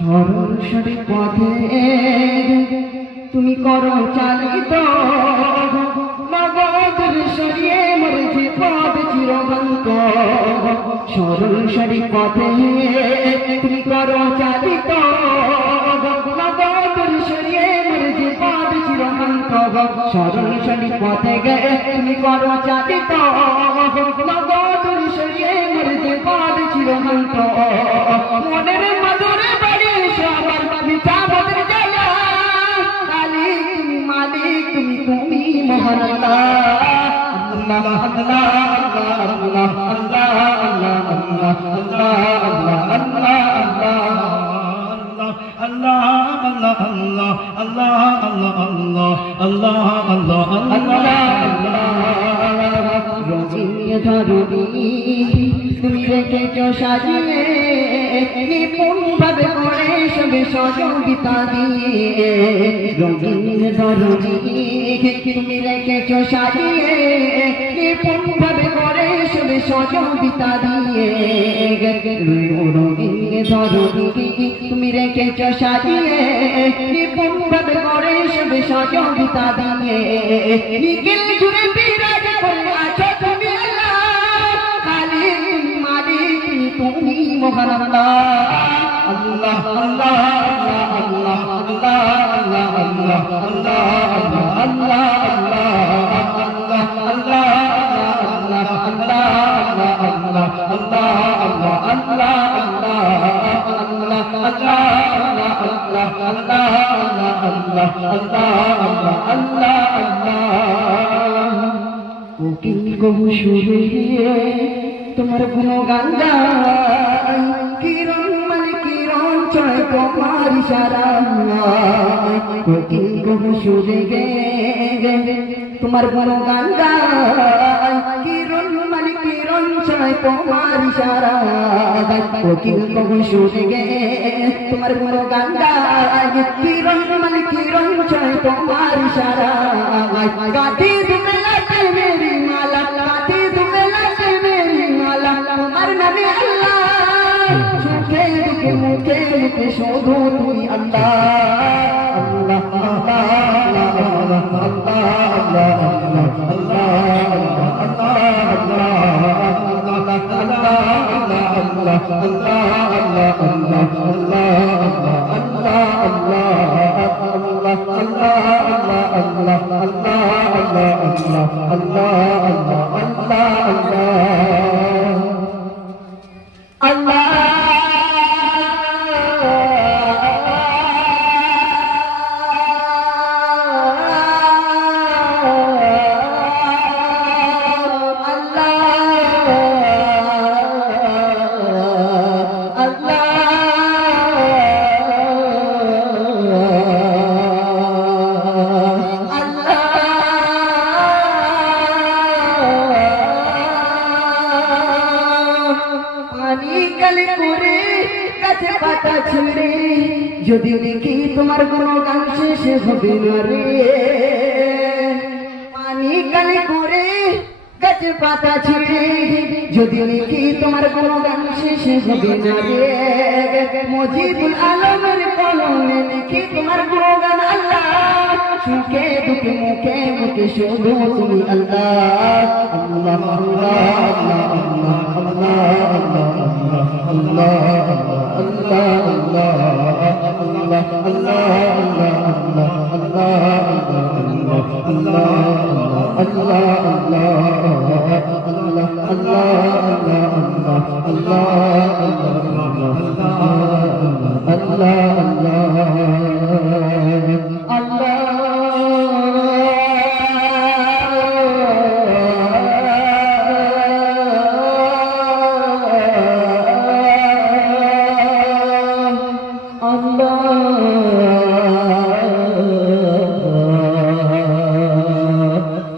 সরল সঠিক পথে তুমি করো চালিত নগদের সরিয়ে মরেছে পথ চিরভ্রান্ত। সরল সঠিক পথে তুমি করো চালিত নগদের সরিয়ে মরেছে পথ চিরভ্রান্ত। সরল সঠিক পথে গিয়ে তুমি করো চালিত নগদের সরিয়ে মরেছে পথ চিরভ্রান্ত। মনের মাধুরে বাড়ি সবার মিঠা বদলে জ্বালা মালিক তুমি মালিক তুমি মহান আল্লাহ আল্লাহ আল্লাহ আল্লাহ আল্লাহ আল্লাহ আল্লাহ তুমি রেখেছ সাজিয়ে নিপুণ ভাবে করে সবে সহযোগিতা দিয়ে রঙিন ধরণী তুমি রেখেছ সাজিয়ে নিপুণ ভাবে করে সবে সহযোগিতা দিয়ে রঙিন ধরণী তুমি রেখেছ সাজিয়ে নিপুণ ভাবে করে সবে সহযোগিতা দিয়ে নিখিল জুড়ে বিরাজ করে আছো তুমি আল্লাহ খালিক মালিক তুমি মহান আল্লাহ আল্লাহ আল্লাহ আল্লাহ আল্লাহ আল্লাহ আল্লাহ আল্লাহ তোমার গুণগান গাই কিরণ মানে কিরণ ছয় তোমার ইশারা কোকিল গো সুরে গে তোমার গুণগান গাই কিরণ মানে কিরণ ছয় তোমার ইশারা কোকিল গো সুরে গে তোমার গুণগান গাই কিরণ মানে কিরণ ছয় তোমার ইশারা গাথি তুমি লাতে মেরি মালা গাথি তুমি লাতে মেরি মালা তোমার নামে আল্লাহ মুখে মুখে মুখে মুখে শুধু তুমি আল্লাহ আল্লাহ আল্লাহ পাতা ছিঁড়ে যদি দেখি তোমার কোনো গান শেষ হবে না রে পানি কানে করে গাছের পাতা ছিঁড়ে যদি দেখি তোমার কোনো গান শেষ হবে না রে মজিবুল আলমের কলমে দেখি তোমার কোনো গান আল্লাহ সুখে দুঃখে মুখে মুখে শুধু তুমি আল্লাহ আল্লাহ আল্লাহ আল্লাহ Allah